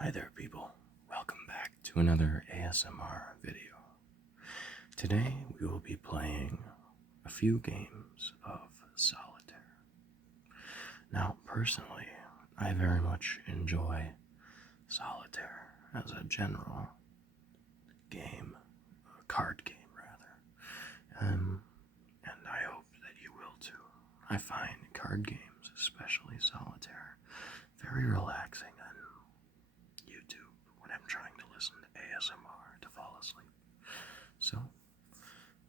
Hi there, people. Welcome back to another ASMR video. Today we will be playing a few games of Solitaire. Now, personally, I very much enjoy Solitaire as a general game, a card game rather, and I hope that you will too. I find card games, especially Solitaire, very relaxing on YouTube when I'm trying to listen to ASMR to fall asleep. So,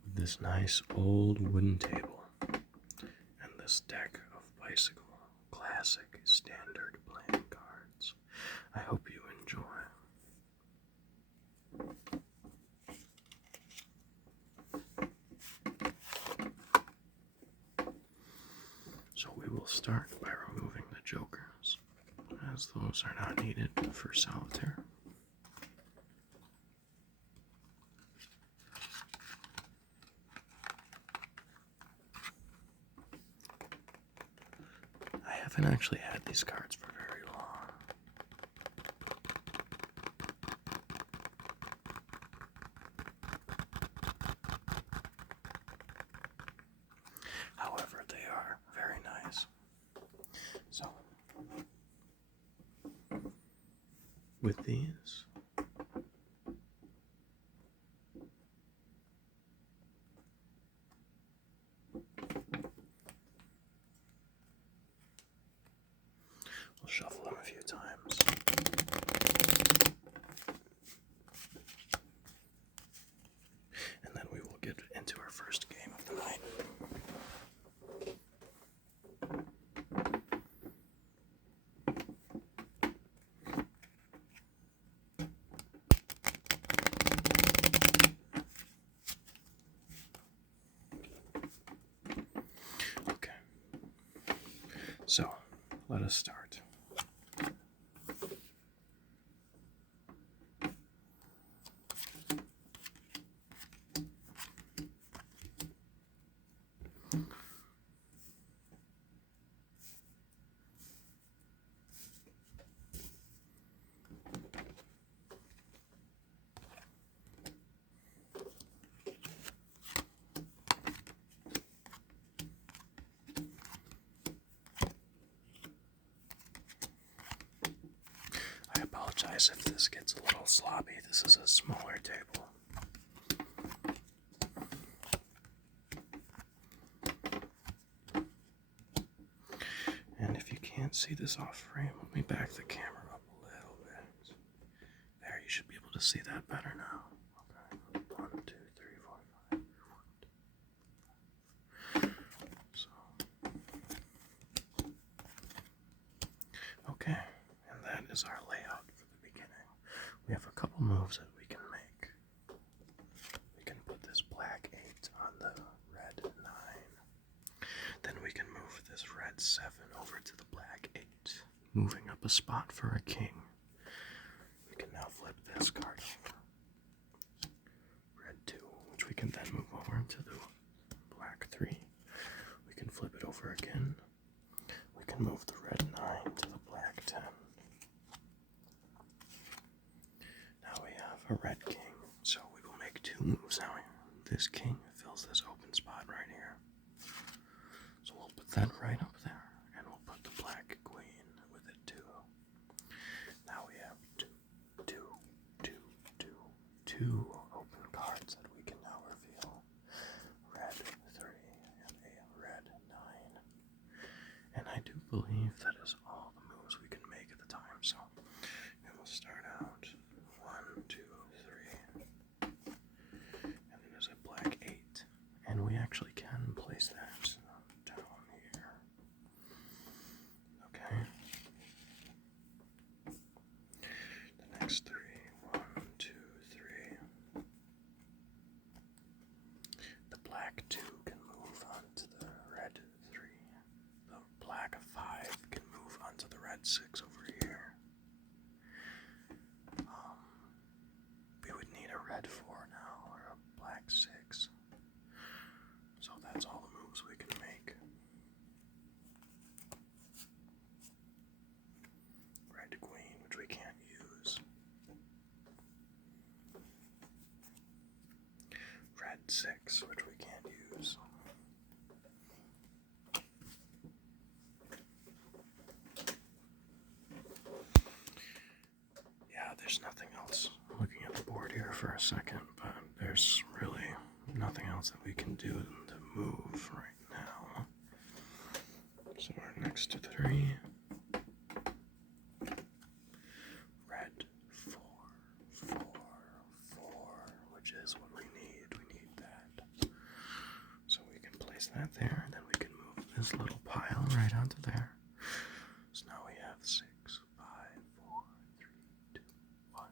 with this nice old wooden table and this deck of bicycle classic standard playing cards, I hope you enjoy. So we will start by removing the jokers, as those are not needed for Solitaire. I haven't actually had these cards for very long. However, they are very nice. So, with these, we'll shuffle them a few times. And then we will get into our first game of the night. Okay. So, let us start. I apologize if this gets a little sloppy. This is a smaller table. And if you can't see this off frame, let me back the camera up a little bit. There, you should be able to see that better now. Okay. 1, 2, 3, 4, 5. So. Okay, and that is our layout for the beginning. We have a couple moves that we can make. We can put this black 8 on the red 9. Then we can move this red 7 over to the black 8, moving up a spot for a king. We can now flip this card over. Red 2, which we can then move over to the black 3. We can flip it over again. We can move the red 9 to the black 10. Now we have a red king, so we will make two moves now. This king fills this open spot right here. So we'll put that right up there, and we'll put the black queen with it too. Now we have two open cards that we can now reveal. Red 3 and a red 9. And I do believe that is all the moves we can make at the time, so we will start out 1, 2, 3, and then there's a black 8, and we actually can place that down here. Okay. The next 3, 1, 2, 3. The black 2 can move onto the red 3. The black 5 can move onto the red 6 over here. We would need a red 4 now, or a black 6. So that's all the moves we can make. Red queen, which we can't use. 6, which we can't use. Yeah, there's nothing else. I'm looking at the board here for a second, but there's really nothing else that we can do to move right now. So our next 3. Red 4, 4, 4, which is what we need. We need that. So we can place that there, and then we can move this little pile right onto there. So now we have 6, 5, 4, 3, 2, 1.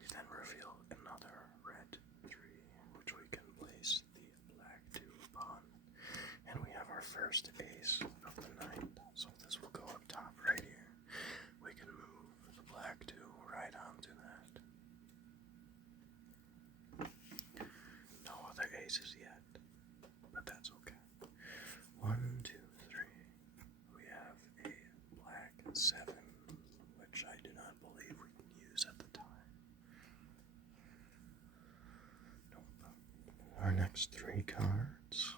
We then reveal another red 3, which we can place the black 2 upon. And we have our first ace of the night. So this will go up top right here. We can move the black 2 right onto that. No other aces yet, but that's okay. 1, 2, 3. We have a black 7, which I do not believe we can use at the time. Nope. Our next 3 cards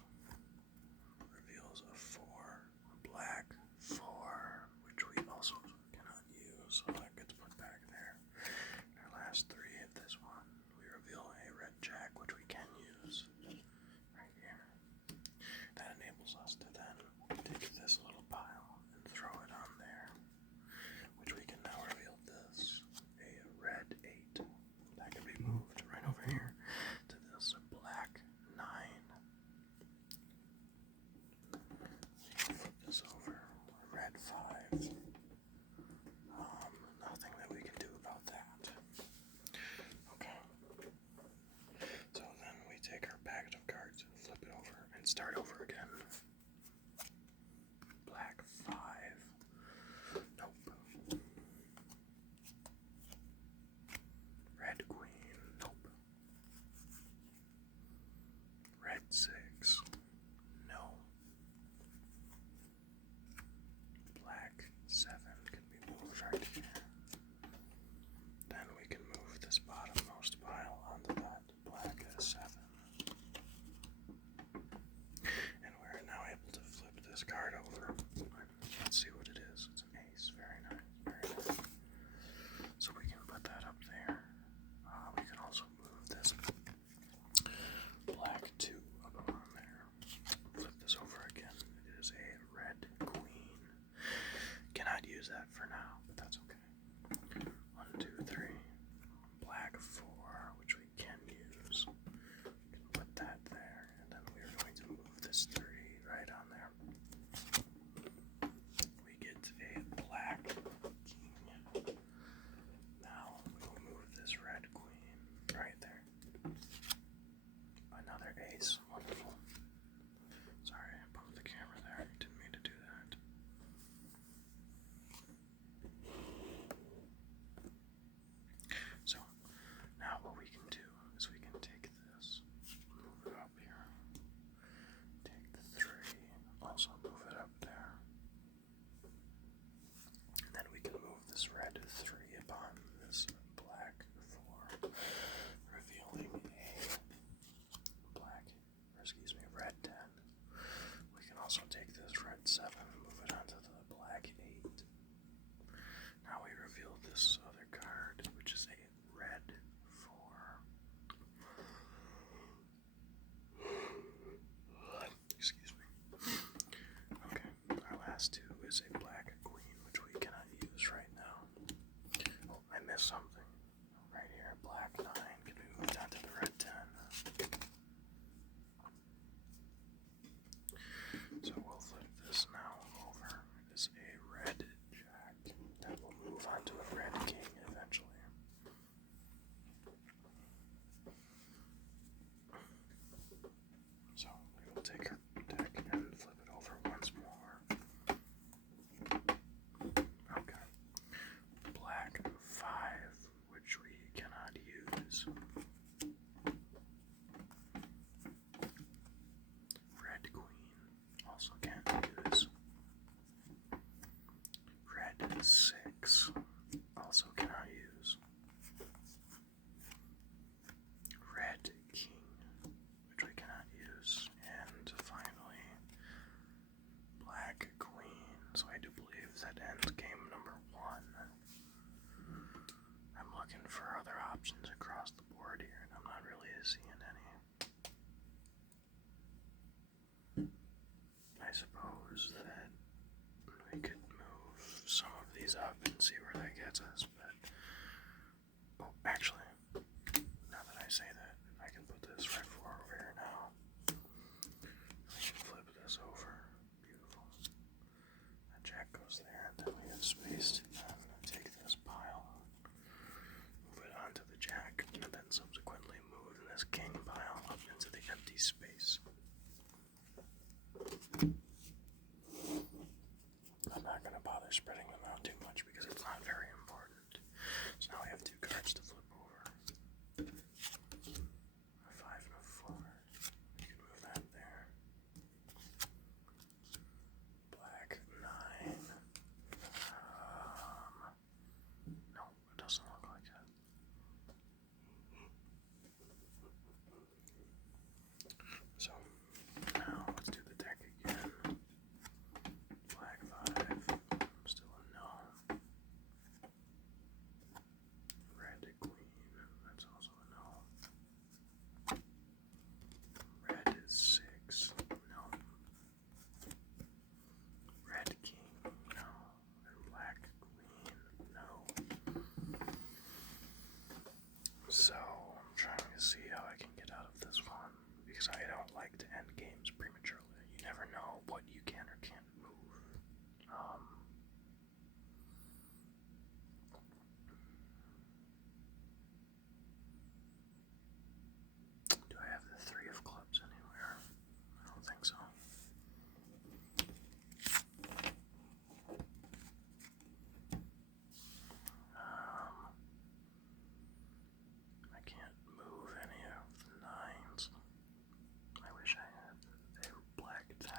reveals a 4, a black 4, which we also cannot use, so that gets put back there. Our last 3 of this one, we reveal a red jack, which we can use right here. That enables us to then take this little pile and throw it on there, which we can now reveal this, a red 8. That can be moved right over here to this black 9. Flip this over, red 5. Nothing that we can do about that. Okay. So then we take our packet of cards and flip it over and start over again. Black 5. Nope. Red queen. Nope. Red 6. No. Black 7 can be moved right here. Then we can move this bottommost pile onto that black 7. And we're now able to flip this card over. Let's see what it is. It's an ace. Very nice. Very nice. So we can put that up there. We can also move this black 2 up on there. Flip this over again. It is a red queen. Cannot use that for now, but that's okay. 1, 2, 3. Black 4, which we can use. We can put that there, and then we are going to move this 3 right on there. We get a black king. Now we will move this red queen right there. Another ace. Wonderful. Sorry, I bumped the camera there. Didn't mean to do that. So, now what we can do is we can take this, move it up here, take the 3, also move it up there, and then we can move this red 3 upon this black 4, revealing a red 10. We can also take this red 7 and move it onto the black 8. Now we reveal this other card, which is a red 4. Excuse me. Okay, our last 2 is a black queen, which we cannot use right now. Oh, I missed something. Right here, black 9 can be moved onto the red 10. So we'll flip this now over. It is a red jack that will move onto a red king eventually. So we will take our deck and flip it over once more. Okay. Black 5, which we cannot use. Red queen, also can't use. Red 6, also cannot use. Red king. so I do believe that ends game number 1. I'm looking for other options across the board here, and I'm not really seeing any. I suppose that we could move some of these up and see where that gets us, but... Oh, actually, now that I say that, I can put this right over here now. I can flip this over. Beautiful. That jack goes there, and then we have space to then take this pile, move it onto the jack, and then subsequently move this king pile up into the empty space. I'm not going to bother spreading them out too much because it's not very important. So now we have 2 cards to flip over. A 5 and a 4. You can move that there. Black 9. No, it doesn't look like that. So now let's do the deck again. Black 5, still a no. Red queen, that's also a no. Red is 6, no. Red king, no. And black queen, no. So I'm trying to see how I can get out of this one, because I don't like to end games prematurely. You never know what you can or can't move. Do I have the 3 of clubs anywhere? I don't think so. I can't move any of the 9s. I wish I had a black 10.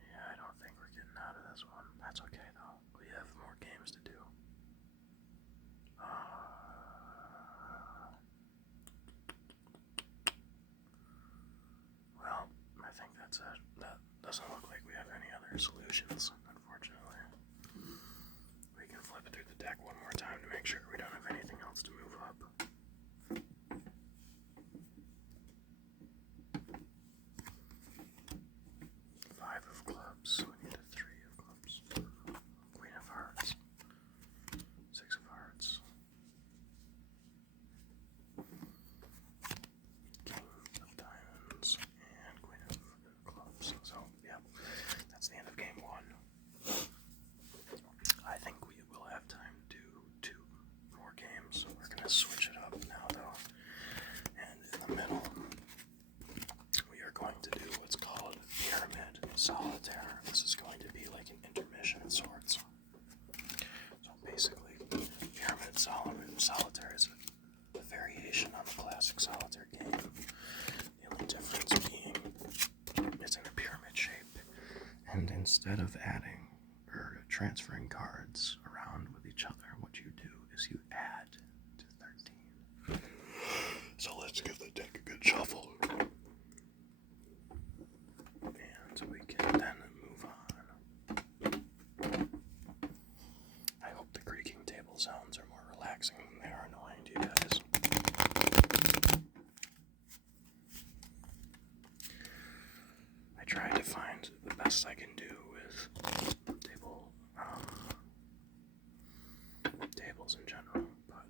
Yeah, I don't think we're getting out of this one. That's okay though. We have more games to do. Well, I think that's it. That doesn't look like we have any other solutions, unfortunately. We can flip through the deck one more time to make sure we don't have anything else to move up. 5 of clubs, we need a 3 of clubs. Queen of hearts. 6 of hearts. King of diamonds. And queen of clubs. So, yeah, that's the end of game 1. I think we will have time to do 2 more games. We're going to switch it up now, though. And in the middle, we are going to do what's called Pyramid Solitaire. This is going to be like an intermission of sorts. So basically, Pyramid Solitaire is a variation on the classic solitaire game. The only difference being it's in a pyramid shape. And instead of adding or transferring cards around with each other, what you do is you add to 13. So let's give the deck a good shuffle. And we can then move on. I hope the creaking table sounds are more relaxing than they are annoying to you guys. I tried to find the best I can do with tables in general, but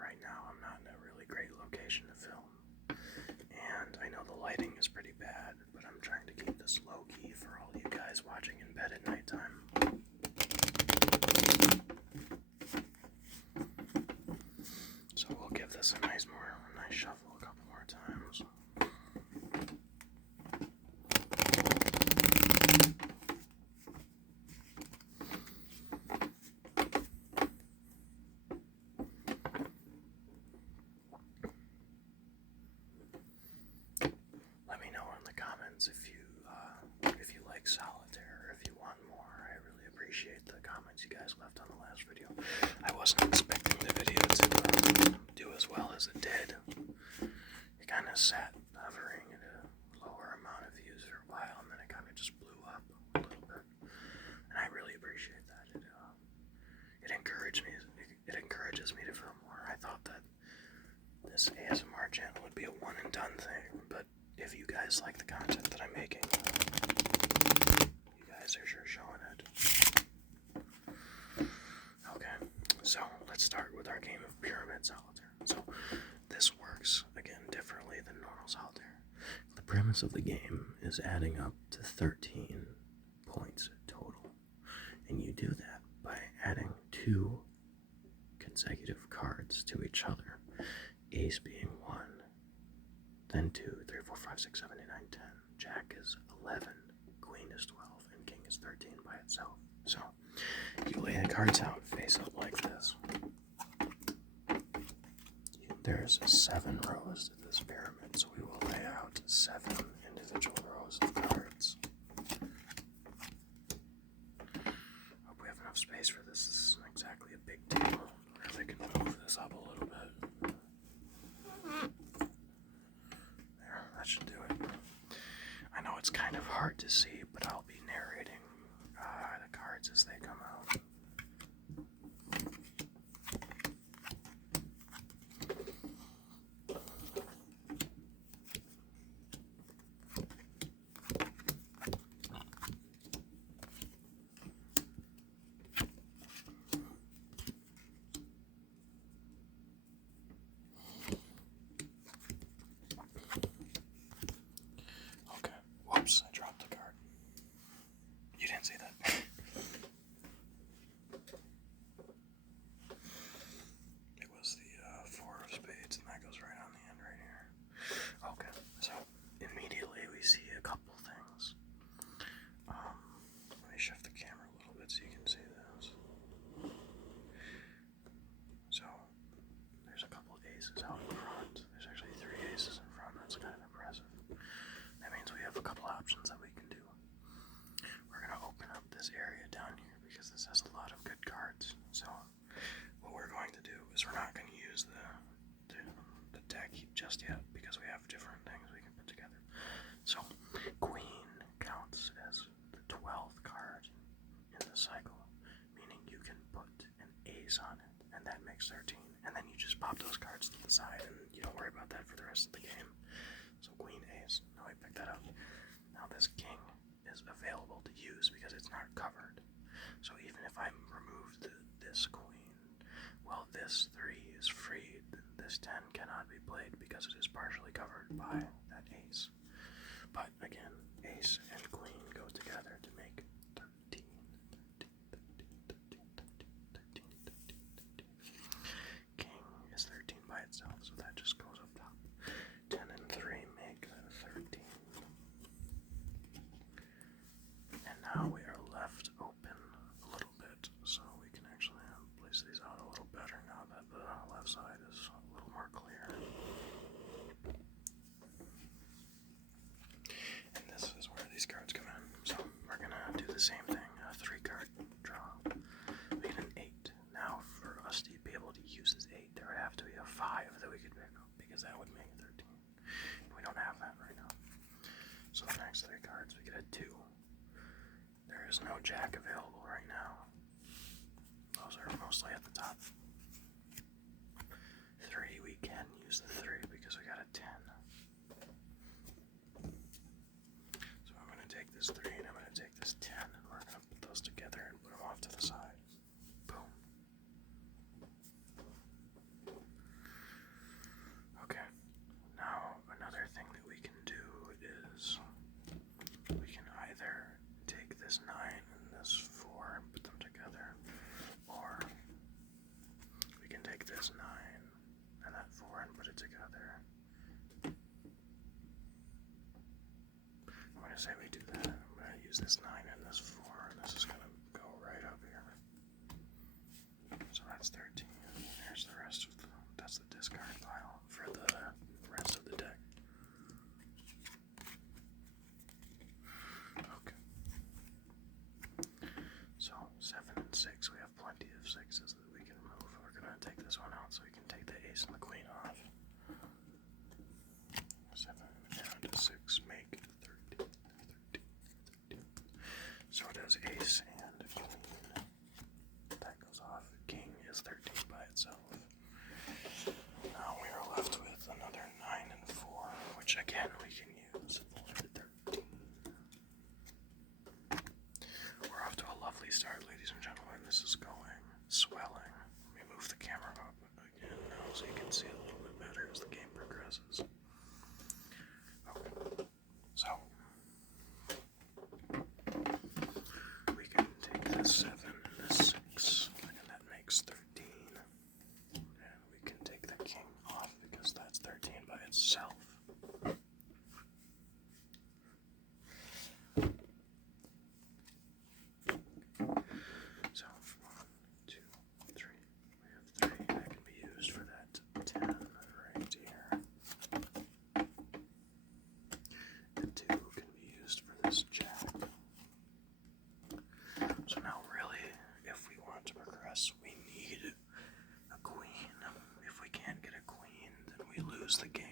right now I'm not in a really great location to film. And I know the lighting is pretty bad, but I'm trying to keep this low-key for all you guys watching in bed at nighttime. So we'll give this a nice shuffle a couple more times. Let me know in the comments if you like solitaire, if you want more. I really appreciate the comments you guys left on the last video. I wasn't expecting the video to do as well as it did. It kind of sat hovering at a lower amount of encourages me to film more. I thought that this ASMR channel would be a one and done thing, but if you guys like the content that I'm making, you guys are sure showing it. Okay, so let's start with our game of Pyramid Solitaire. So this works, again, differently than normal Solitaire. The premise of the game is adding up to 13 points total, and you do that by adding 2 consecutive cards to each other, ace being 1, then 2, 3, 4, 5, 6, 7, 8, 9, 10. Jack is 11, queen is 12, and king is 13 by itself. So you lay the cards out face up like this. There's 7 rows to this pyramid, so we will lay out 7 individual rows of cards. Hope we have enough space for this. This isn't exactly a big table. I wonder if I can move this up a little bit. There, that should do it. I know it's kind of hard to see, but I'll be narrating the cards as they come out. Okay, whoops, I dropped the card. You didn't see that. It was the 4 of spades, and that goes right on the end right here. Okay, so immediately we see a couple things. Let me shift the camera a little bit so you can see this. So there's a couple aces out in front. There's actually 3 aces in front. That's kind of impressive. That means we have a couple options that we can do. We're going to open up this area down here because this has a lot of good cards. So what we're going to do is we're not going to use the deck just yet because we have different things we can put together. So queen counts as the 12th card in the cycle, meaning you can put an ace on it, and that makes 13. And then you just pop those cards to the side, and you don't worry about that for the rest of the game. So queen, ace. Now I picked that up. Now this king is available to use because it's not covered. So even if I remove this queen, well, this 3 is freed. This 10 cannot be played because it is partially covered by that ace. But again, ace and queen go together to make 13. King is 13 by itself, so that just goes up top. 10 and 3 make 13. And now we are left open a little bit, so we can actually place these out a little better now that the left side is a little more clear. And this is where these cards come in. So we're going to do the same thing, a 3-card draw. We get an 8. Now for us to be able to use this 8, there would have to be a 5 that we could pick up, because that would make 13. We don't have that right now. So the next 3 cards, we get a 2. There is no jack available right now. Those are mostly at the top. 3, we can use the 3 because we got a 10. So I'm going to take this 3 and I'm going to take this 10, and we're going to put those together and put them off to the side. Boom. Okay. Now another thing that we can do is we can either take this 9 and this 4 and put them together, or we can take this 9 and that 4 and put it together. I'm going to say we do that. I'm going to use this 9 and this 4, and this is going to go right up here. So that's 13. There's the rest of that's the discard pile for the rest of the deck. Okay. So 7 and 6, we have plenty of 6s that we can move. We're going to take this one out so we can take the ace and the queen off. 7 and 6 make 13. So does ace and queen. That goes off. King itself. Now we are left with another 9 and 4, which again we can use for 13. We're off to a lovely start, ladies and gentlemen. This is going swelling. Let me move the camera up again now so you can see a little bit better as the game progresses. Okay, so we can take this 7 and this 6, and that makes 13. And we can take the king off because that's 13 by itself. So 1, 2, 3. We have 3 that can be used for that 10 right here. The 2 can be used for this jack. So now really, if we want to progress, we need a queen. If we can't get a queen, then we lose the game,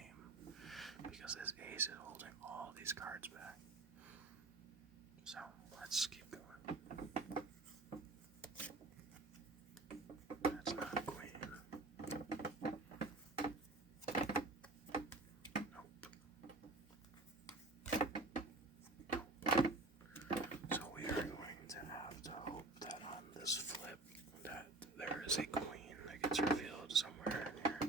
because this ace is holding all these cards back. So let's keep going. That's not a queen. Nope. So we are going to have to hope that on this flip that there is a queen that gets revealed somewhere in here.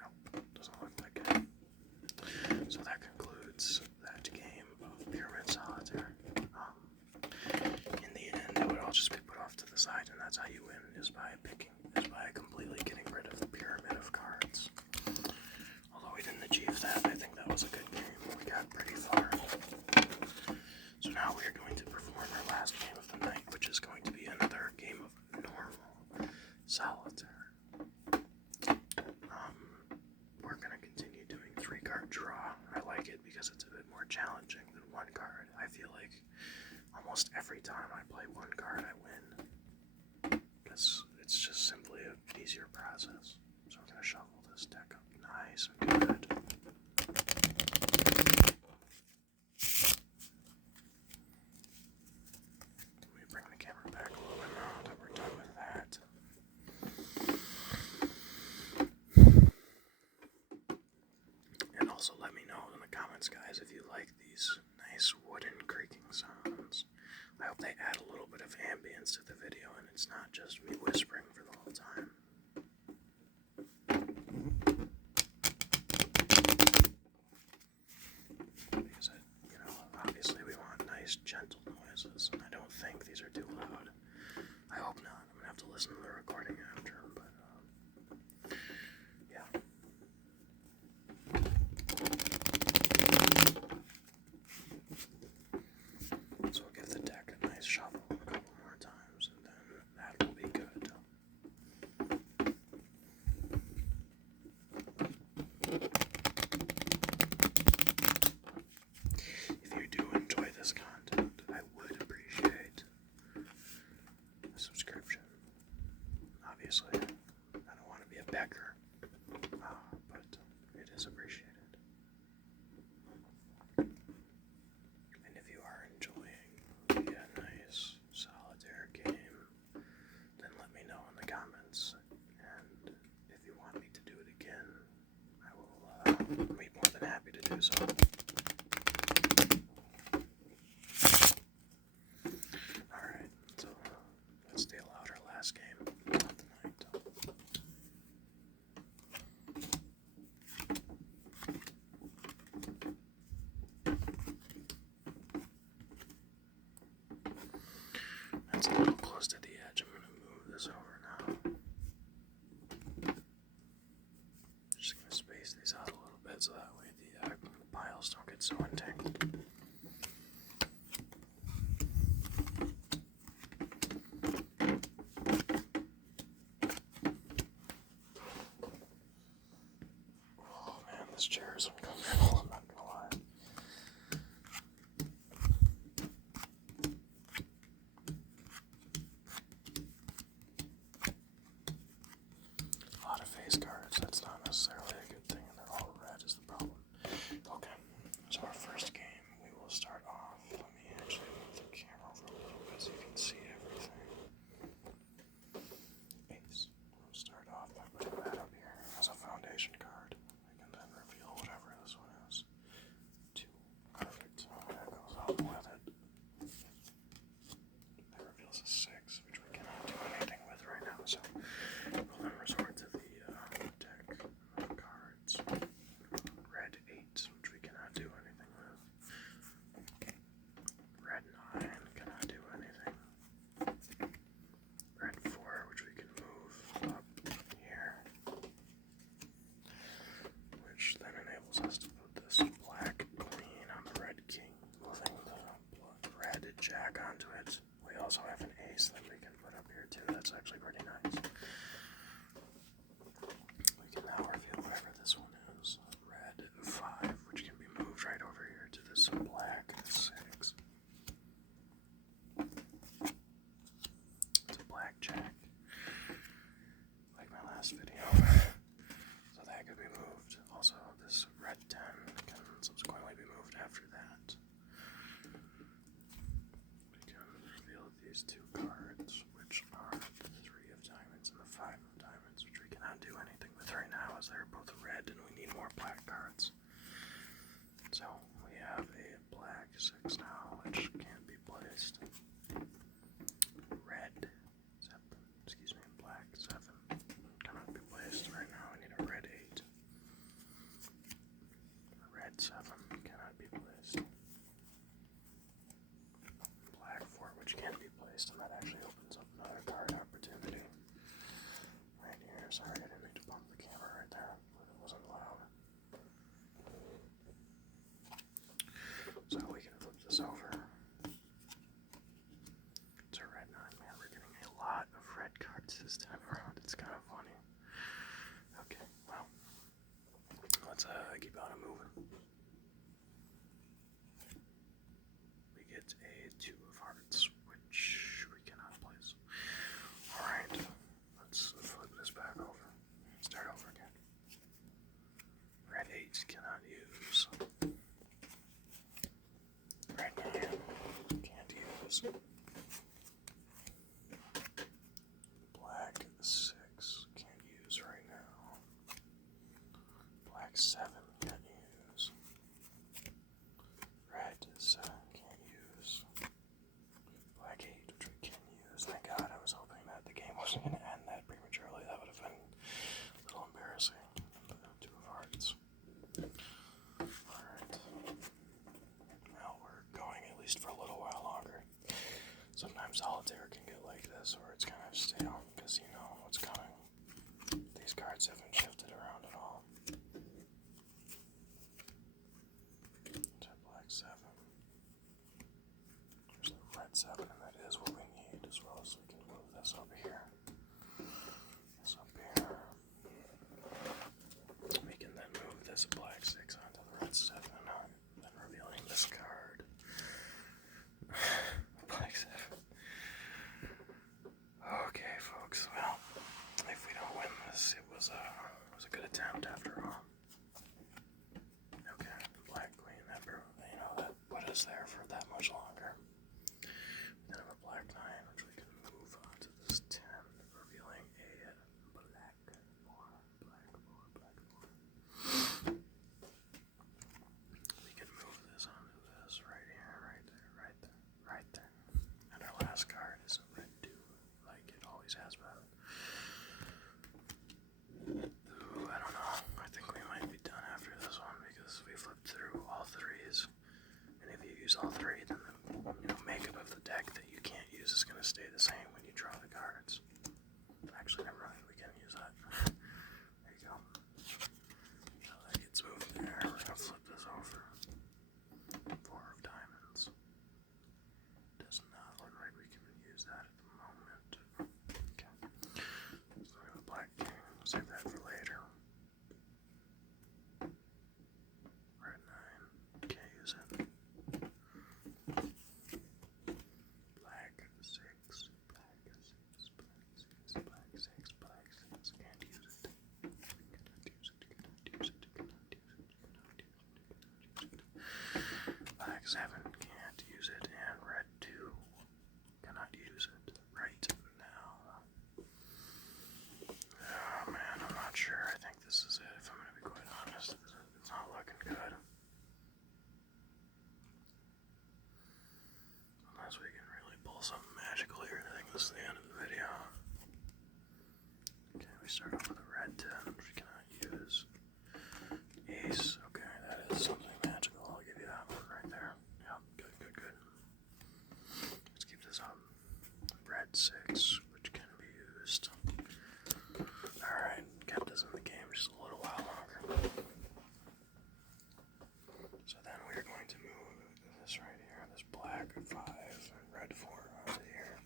Nope, doesn't look like it. So that concludes that game of Pyramid Solitaire. In the end, it would all just be put off to the side, and that's how you win, is by completely getting rid of the pyramid of cards. Although we didn't achieve that, I think that was a good game. We got pretty far. So now we are going to perform our last game of the night, which is going to be another game of normal solitaire. We're going to continue doing 3-card draw. I like it because it's a bit more challenging than 1 card. I feel like almost every time I play 1 card, I win. Because it's just simply an easier process. So I'm going to shuffle this deck up nice and good. Let me bring the camera back a little bit now that we're done with that. And also let me know in the comments, guys, if you like these nice wooden creaking sounds. I hope they add a little bit of ambience to the video and it's not just me whispering for the whole time. Because, obviously we want nice, gentle noises, and I don't think these are too loud. I hope not. I'm going to have to listen to the recording after, but, yeah. So we'll give the deck a nice shuffle a couple more times, and then that will be good. If you do enjoy this content, I would appreciate a subscription. Obviously, I don't want to be a beggar, but it is appreciated. And if you are enjoying a nice solitaire game, then let me know in the comments. And if you want me to do it again, I will be more than happy to do so. Alright, so let's deal out our last game of the night. That's a little close to the edge. I'm going to move this over now. Just going to space these out a little bit so that way the piles don't get so entangled. Oh man, this chair is uncomfortable, I'm not going to lie. ace cards. That's not necessarily a good thing, and they're all red is the problem. Okay, so our first game, we will start off. Let me actually move the camera over a little bit so you can see everything. Ace. We'll start off by putting that up here as a foundation card. We can then reveal whatever this one is. 2. Perfect. So that goes out with it. That reveals a 6, which we cannot do anything with right now. So we'll then resort to the deck of cards. Red 8, which we cannot do anything with. Red 9 cannot do anything. Red 4, which we can move up here, which then enables us to put this black queen on the red king, moving the red jack onto it. We also have an ace that we can put up here too. That's actually pretty nice. We can now reveal whatever this one is. Red 5, which can be moved right over here to this black 6. It's a black jack, like my last video. So that could be moved. Also, this red 10 can subsequently be moved after that. We can reveal these 2 cards, which are the 3 of diamonds and the 5 of diamonds, which we cannot do anything with right now as they're both red and we need more black cards. So we have a black 6 now, which can be placed. Red 7, excuse me, black 7 cannot be placed right now. I need a red 8. A red 7 cannot be placed. Black 4, which can be placed, and that actually opens up another card opportunity. Right here. Sorry, I didn't mean to bump the camera right there, but it wasn't loud. So we can flip this over. It's a red 9. Man, we're getting a lot of red cards this time around. It's kind of funny. Okay, well, let's keep on moving. We get a 2 of hearts, which we cannot place. Alright, let's flip this back over. Start over again. Red 8 cannot use. Red 9 can't use. Black 6 can't use right now. Black 7 can't use. Red 7 can't use. Black 8, which we can use. Thank God, I was hoping that the game wasn't going to end that prematurely. That would have been a little embarrassing. 2 of hearts. Alright. Now we're going at least for a little while longer. Sometimes Solitaire can get like this, or it's kind of stale, because you know what's coming. 7 can't use it, and red 2 cannot use it right now. Oh man, I'm not sure. I think this is it, if I'm going to be quite honest. It's not looking good. Unless we can really pull something magical here, I think this is the end of the video. Okay, we start off with a red 10, which we cannot use. Ace, okay, that is something magical. I'll give you that one right there. Yep, good. Let's keep this up. Red 6, which can be used. Alright, kept us in the game just a little while longer. So then we are going to move this right here, this black 5 and red 4 onto here.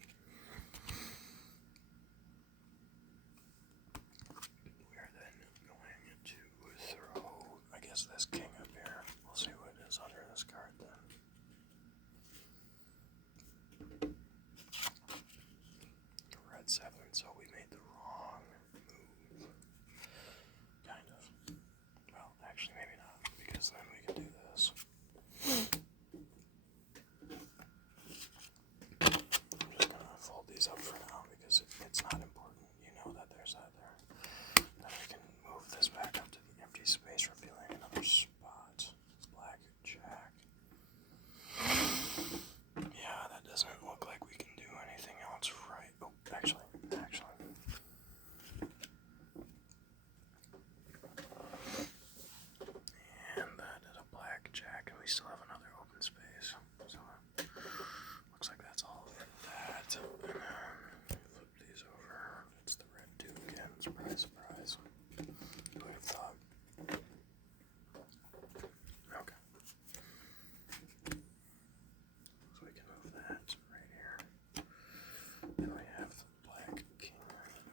We are then going to throw, I guess, this king up here. We'll see what is under this card then. Red 7, so we made the wrong move. Kind of. Well, actually, maybe not, because then we can do this. I'm just gonna fold these up for now because it's not important. You know that there's that there. Then we can move this back up to the empty space, revealing another spot. Black Jack. Yeah, that doesn't look like we can do anything else right. Oh, actually. And that is a black jack, and we still have another open space. So, looks like that's all of that. And then flip these over. It's the red 2 again. Surprise. Who would have thought? Okay. So we can move that right here. Then we have the black king.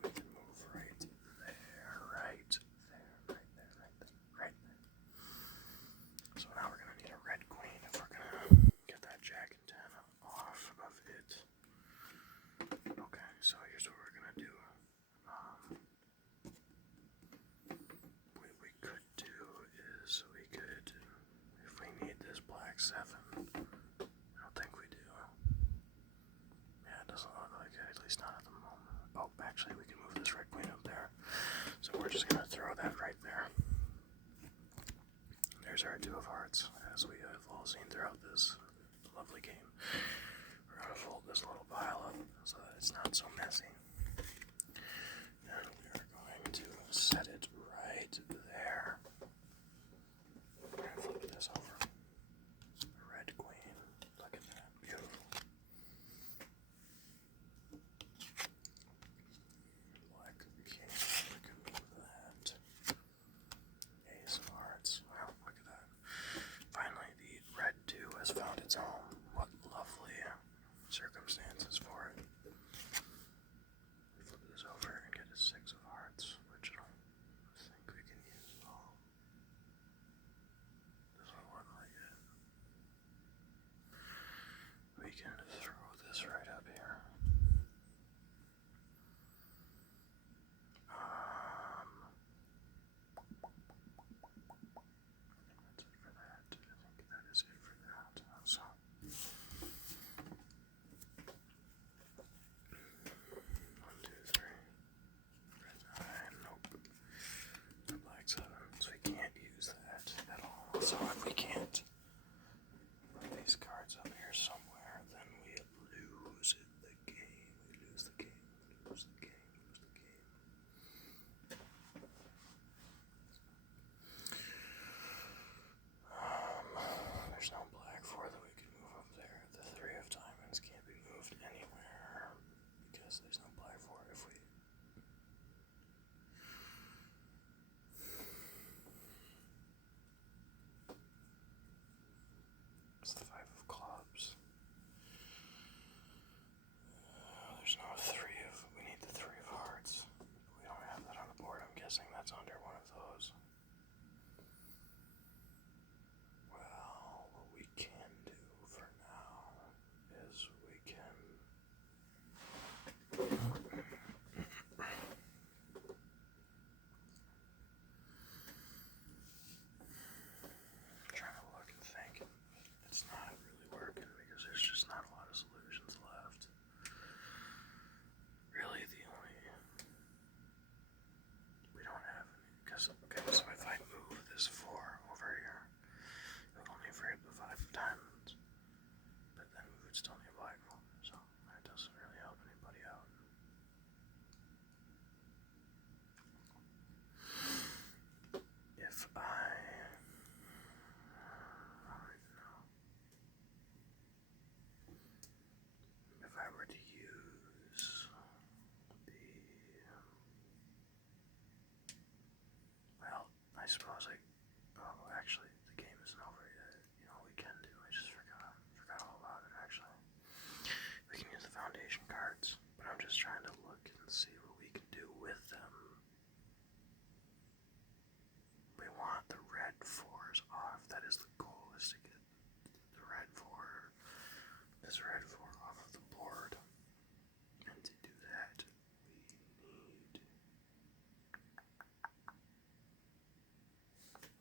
We can move right there. So now we're going to need a red queen if we're going to get that jack and 10 off of it. Okay, so here's what we're going to do. What we could do is we could, if we need this black 7, I don't think we do. Yeah, it doesn't look like it, at least not at the moment. Oh, actually we can move this red queen up there. So we're just going to throw that right there. There's our 2 of hearts, as we have all seen throughout this lovely game. We're going to fold this little pile up so that it's not so messy. And we are going to set it right there. We're going to flip this over. Red queen. Look at that. Beautiful. Black king. We can move that. Ace of hearts. Wow, look at that. Finally, the red 2 has found its home. What lovely circumstances for it. suppose actually, the game isn't over yet. You know what we can do? I just forgot all about it, actually. We can use the foundation cards, but I'm just trying to look and see what we can do with them. We want the red 4s off. That is the goal, is to get the red 4, this red 4 off of the board. And to do that, we need...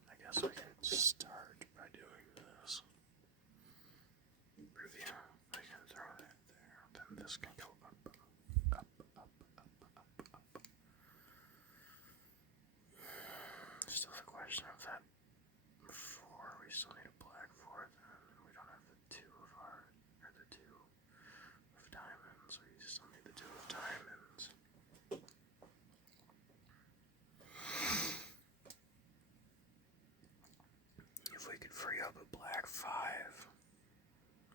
I guess we can start by doing this. Review. I can throw that there. Then this can go up, up, up, up, up, up. Still the question of that 4. We still need a black 4 then. We don't have the 2 of hearts, or the 2 of diamonds. We still need the 2 of diamonds. If we could free up a black 5,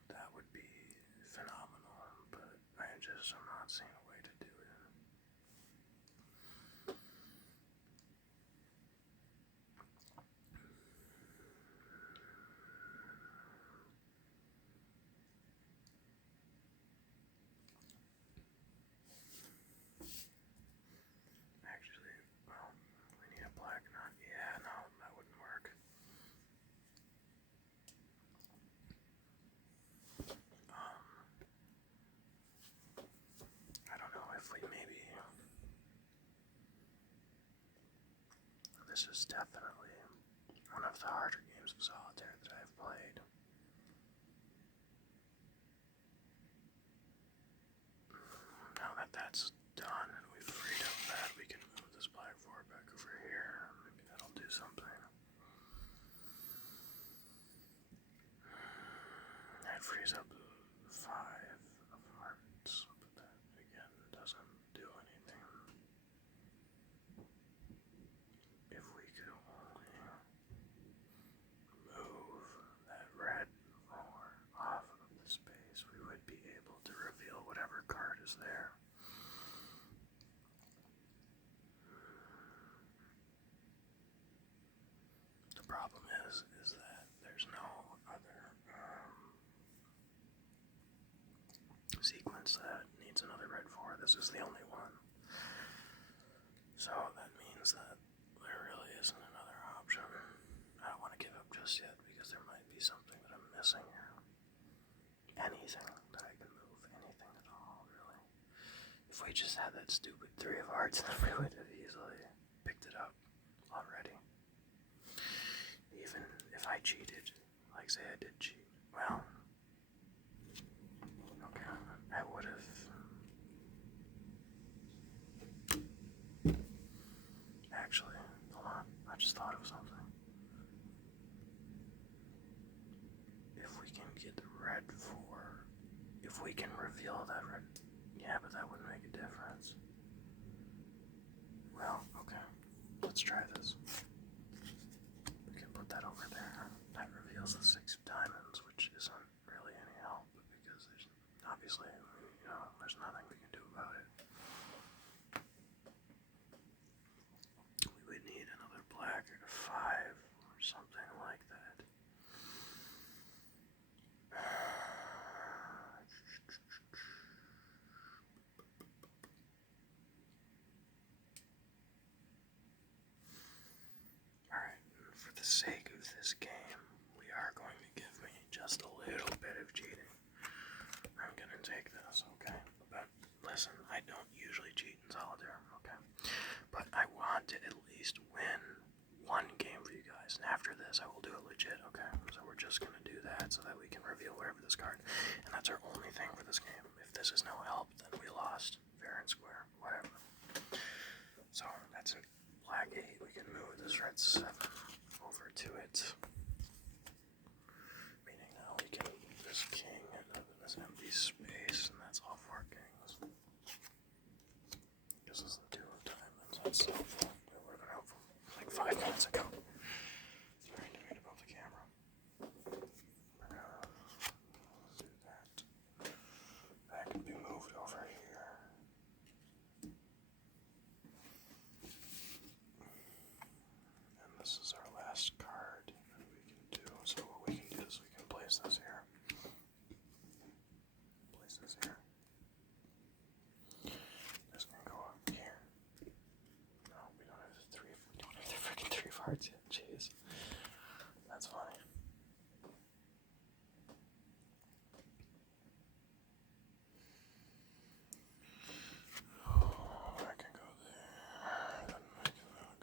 that would be phenomenal, but I'm not seeing a way to do it. Actually, well, we need a black knot. Yeah, no, that wouldn't work. I don't know if we maybe... This is definitely one of the harder games of Solitaire that I've played. Now that that's done and we've freed up that, we can move this black 4 back over here. Maybe that'll do something. That frees up 5 of hearts, but that again doesn't do anything. If we could only move that red 4 off of the space, we would be able to reveal whatever card is there. The problem is that there's no other sequence that needs another red 4. This is the only one. So that means that there really isn't another option. I don't want to give up just yet because there might be something that I'm missing here. Anything that I can move, anything at all, really. If we just had that stupid 3 of hearts, then we would have easily picked it up already. Even if I cheated, like say I did cheat, well, okay, I would have. Actually, hold on, I just thought of something. If we can get the red 4, if we can reveal that red, yeah, but that wouldn't make a difference. Well, okay, let's try this. We can put that over there. That reveals the 6 of diamonds, which isn't really any help because there's obviously, there's nothing we can do about it. We would need another black 5 or something like that. Alright, for the sake of this game, we are going to give me just a little bit of cheating. I'm gonna take this, okay? But listen, I don't usually cheat in Solitaire, okay? But I want to at least win one game for you guys, and after this I will do it legit, okay? So we're just gonna do that so that we can reveal whatever this card, and that's our only thing for this game. If this is no help, then we lost, fair and square, whatever. So that's a black 8, we can move this red 7 over to it, meaning now we can move this king into this empty space, and that's all 4 kings. This is the 2 of diamonds, that's helpful. It would have been helpful like 5 minutes ago. Sorry, I didn't above the camera. We're gonna do that. That can be moved over here. And this is our last card that we can do. So what we can do is we can place this here. Place this here. This can go up here. No, we don't have the three. We don't have the freaking 3 of hearts yet. Jeez. That's funny. Oh, I can go there. Then I can go there.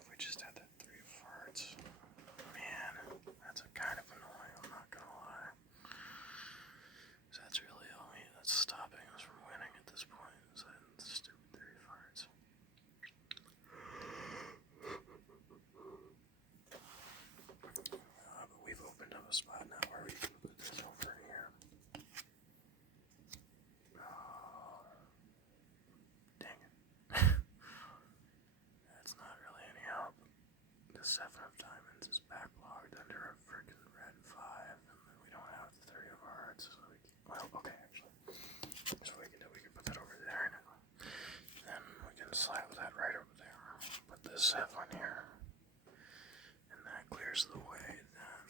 If we just had that 3 of hearts. Man, that's kind of annoying, I'm not gonna lie. So that's really all that's stopping us from winning at this point, is that stupid 3 of hearts. But we've opened up a spot now where we can put this over here. Oh, dang it. That's not really any help. The 7 of diamonds is backlogged under a freaking red 5, and then we don't have the 3 of hearts. So well, okay, actually. So we can do, we can put that over there now. Then we can slap that right over there. Put this 7 here. And that clears the way then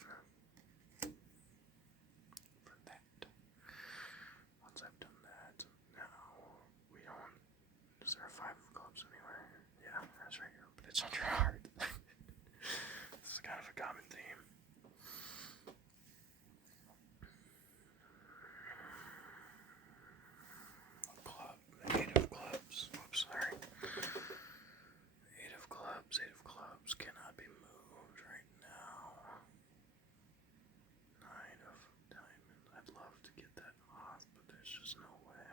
for that. Once I've done that, now we don't. Is there a 5 of clubs anywhere? Yeah, that's right here. But it's under heart. This is kind of a common theme. Club, 8 of clubs. Oops, sorry. 8 of clubs, 8 of clubs cannot be moved right now. 9 of diamonds. I'd love to get that off, but there's just no way.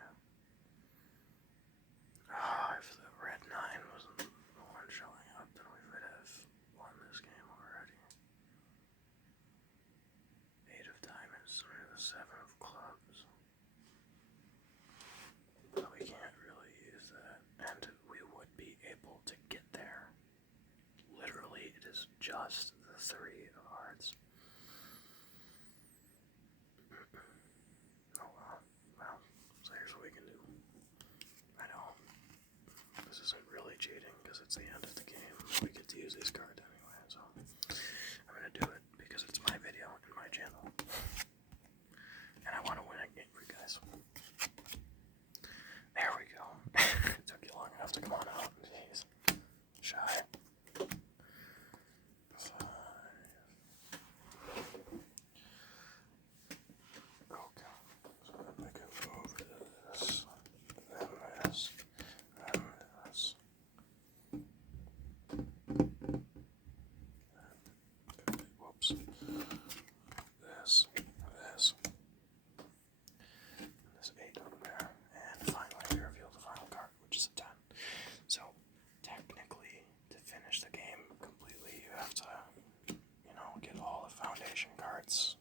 If the red 9 wasn't the one showing up, then we would have won this game already. 8 of diamonds, the 7 of clubs. But we can't really use that. And we would be able to get there. Literally, it is just the 3 of hearts. Oh well. Well, so here's what we can do. I know. This isn't really cheating because it's the end of the game. We get to use these cards anyway, so I'm gonna do it because it's my video and my channel. And I want to win a game for you guys. There we go. It took you long enough to come on out. Jeez. Shy. 5. Okay. So then we can go over to this. Then this. Then this. Whoops. This. This. And this 8 over there. And finally we reveal the final card, which is a 10. So technically, to finish the game completely, you have to, get all the foundation cards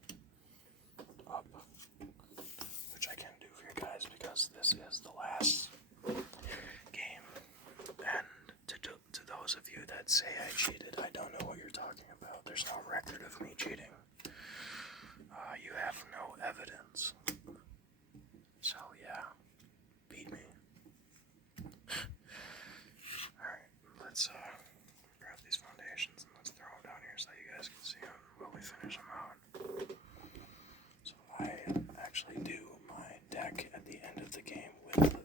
up, which I can do for you guys because this is the last game. And to those of you that say I cheated, I don't know what you're talking about. There's no record of me cheating. You have no evidence. So yeah, beat me. Alright, let's grab these foundations and let's throw them down here so you guys can see them while we finish them out. So I actually do my deck at the end of the game with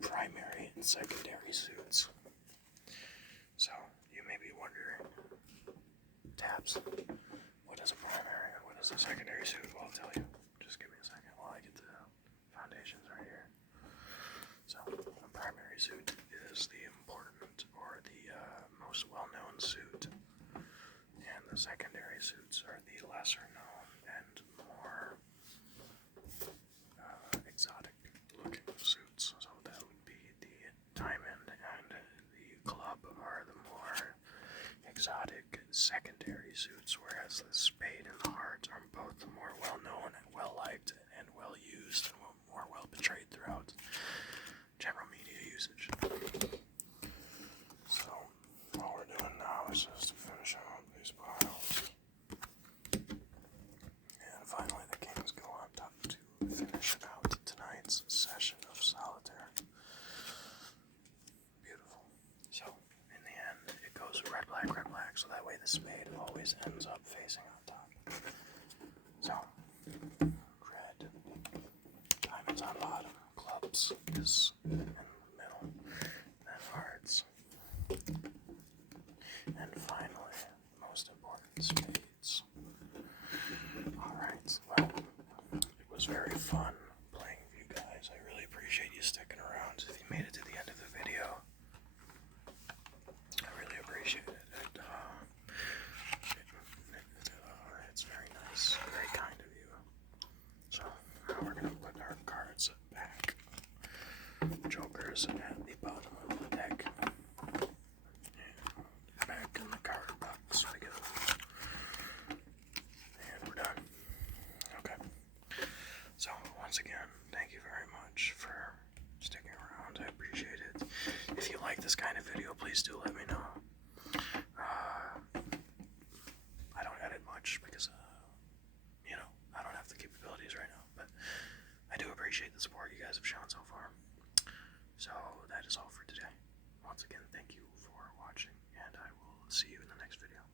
primary and secondary suits. So you may be wondering, Tabs, what is a primary and what is a secondary suit? Well, I'll tell you. Just give me a second while I get the foundations right here. So a primary suit is the important or the most well-known suit, and the secondary suits are the lesser known and more exotic looking suits. So that would be the diamond and the club are the more exotic secondary suits, whereas the spade and the heart are both the more well-known and well-liked and well-used and more well-portrayed throughout general media usage. So all we're doing now is just to finish out these piles. clubs is in the middle, then hearts, and finally, the most important, spades. Alright, well, it was very fun playing with you guys. I really appreciate you sticking around. If you made it to the end of the video, I really appreciate it. It's very nice, very kind of you. So, now we're going to put our cards back. Jokers at the bottom of the deck. And back in the card box we go. And we're done. Okay. So, once again, thank you very much for sticking around. I appreciate it. If you like this kind of video, please do let me know. I don't edit much because, I don't have the capabilities right now, but I do appreciate the support you guys have shown so far. So that is all for today. Once again, thank you for watching, and I will see you in the next video.